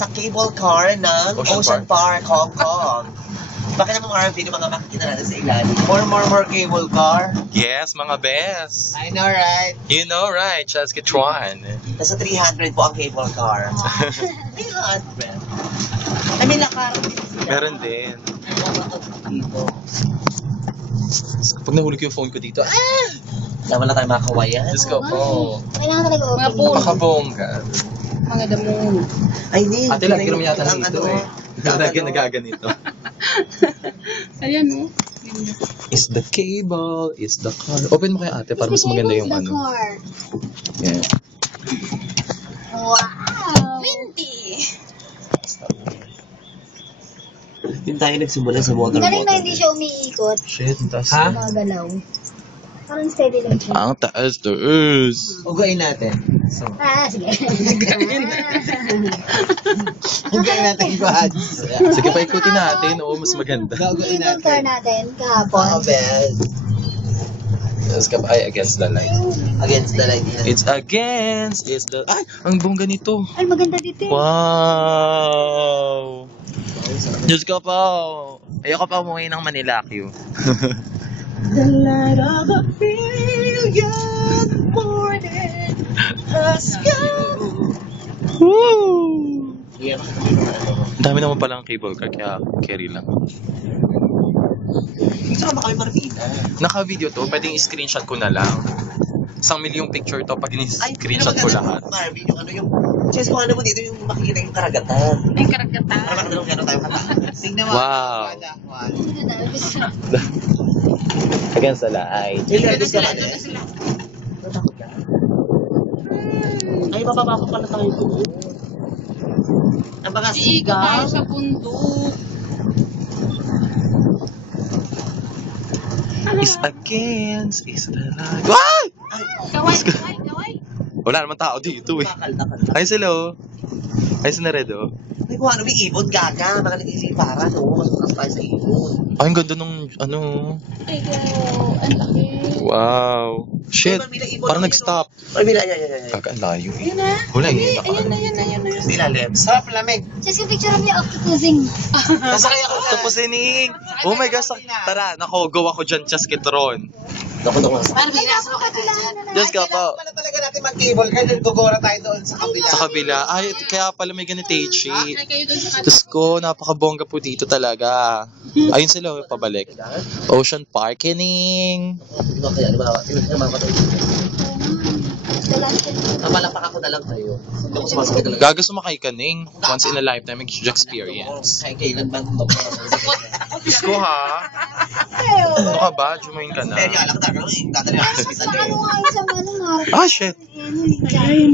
sa cable car ng Ocean Park, Hong Kong. Bakit naman mga video mga makikita natin sa ilalim? More cable car. Yes, mga best. I know, right? You know, right? Just get one. Nasa 300 po ang cable car. 300. I mean, lakaran din sila. Meron din. Pag nahuli ko yung phone ko dito, Dapat na tayo makawayan. Diyos ko po. Kailangan talaga Mga pool. Pakabongga. Mga damo. Ay, hindi. Ate, lagi ka naman yata nandito eh. Lagi nagaganito. Ayan, oh. It's the cable, it's the car. Open mo kaya ate para mas maganda yung ano. Yeah. Wow! Minty! Yung tayo nagsimula sa water. Galing na hindi siya umiikot. Shit, ang taas. Ha? Mga galaw. Parang steady lang siya. Ang taas. Ugain natin. So, Sige. ugain natin yung ads. Sige, paikutin natin. Oo, mas maganda. Ugain Yung car natin kahapon. Let's go against the light. Against the light. It's against, it's the... Ay, ang bongga nito. Ay, maganda dito eh. Wow! Diyos ko po. Ayoko pa umuwi ng Manila Q. The light of a billion morning has come. Woo! Ang dami naman palang cable car, kaya carry lang. Saan ba kami Martina? Naka-video to, pwedeng i-screenshot ko na lang. 1,000,000 picture to pag in-screenshot ko lahat. Marvin, yung ano yung... Cheers ko ano mo dito yung makikita yung karagatan. Ay, karagatan. Para makadalong gano'n tayo kataas. Tignan mo. Wow. Against the light. Hindi, Doon gusto sila, ka doon eh. na sila. Natakot ka? Ay, bababa ko pala tayo doon. Ang mga Iigo tayo sigaw. sa bundok. It's against, it's the light. Why? Kaway, kaway, kaway. Wala naman tao dito eh. Kalda. Ay, sila oh. Ay, si Naredo. Ay, kung ano, may ibon, gaga. Makalagay si para, no? Mas tayo sa ibon. Ay, ang ganda nung, ano. Ay, go. Ang laki. Wow. Shit. Ay, Marmila, ibon, Parang ayun, nag-stop. Ay, bila, ay. Kaka, ang layo eh. Ayun na. Wala eh. Ay, ayun na, ayun na, ayun na. Sa ilalim. Sarap lamig. Just yung picture of me octopusing. Nasakay ako sa... Tapos sining. Oh my gosh. Tara, nako-go ako dyan, Chasketron. Naku. Marvin, nasa ka tayo. Diyos ka po. Pala talaga natin mag-cable car. Gugora tayo doon sa kabila. Sa kabila. Ay, kaya pala may ganito H. Ay, kayo doon sa Diyos ko, napakabongga po dito talaga. Ayun sila, pabalik. Ocean Park, kining. Hindi ba kaya? Hindi ba matay? Napalapak ako na lang kayo. Hindi ako sumasakit talaga. Gaga sumakay ka, Ning. Once in a lifetime experience. Kailan ba? Diyos ko, ha? Ano ka ba? Jumain ka na. Kaya alam ka talaga. Dadali ako sa hospital Ano nga yung sa ano nga? Ah, shit.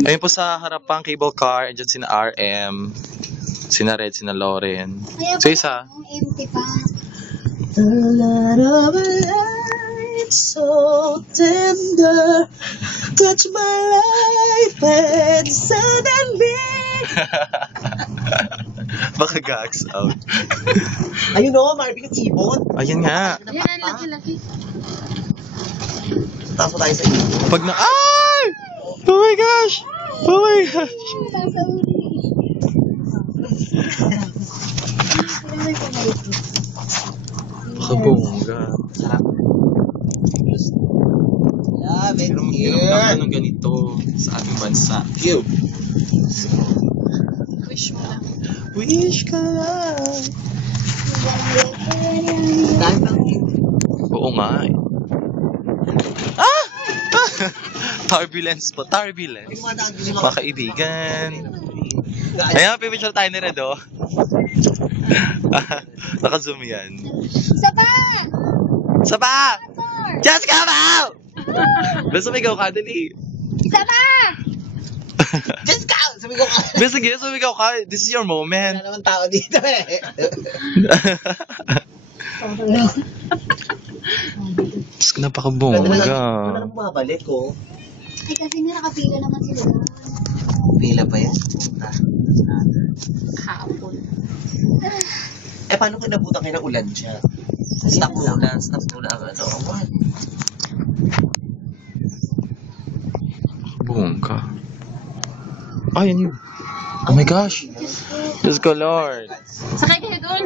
Ayun po sa harapang cable car. Andyan sina RM. Sina Red, sina Lauren. So, isa. Empty pa. The light of a light so tender touch my life and suddenly. Baka gags out. Ayun o, Marvin, yung ibon. Ayun nga. Yan ang laki-laki. Taas mo tayo sa ibon. Pag na... Ay! Oh my gosh! Oh my gosh! Nasa uli. Kabongga. Love it Pero maghiram naman ng ganito sa ating bansa. Cute! Wish mo lang. Wish ka lang. Dahil lang Oo nga eh. Ah! Turbulence po. Turbulence. Mga kaibigan. Ayan, pipicture tayo ni Redo. Naka-zoom yan. Sapa! Saba! Just come out! Basta sumigaw ka, dali. Sapa! Just go! Sabi ko ka. Basta sige, sumigaw ka. This is your moment. Wala naman tao dito eh. Tapos napakabongga. Wala nang bumabalik oh. Ay, kasi nga nakapila naman sila. Pila pa yan? Hapon. Eh, paano kung nabutan kayo ng ulan siya? Stop muna ang ano. What? Bongga. Ay, yan yun. Oh my gosh. Diyos ko, Lord. Sakay kayo doon.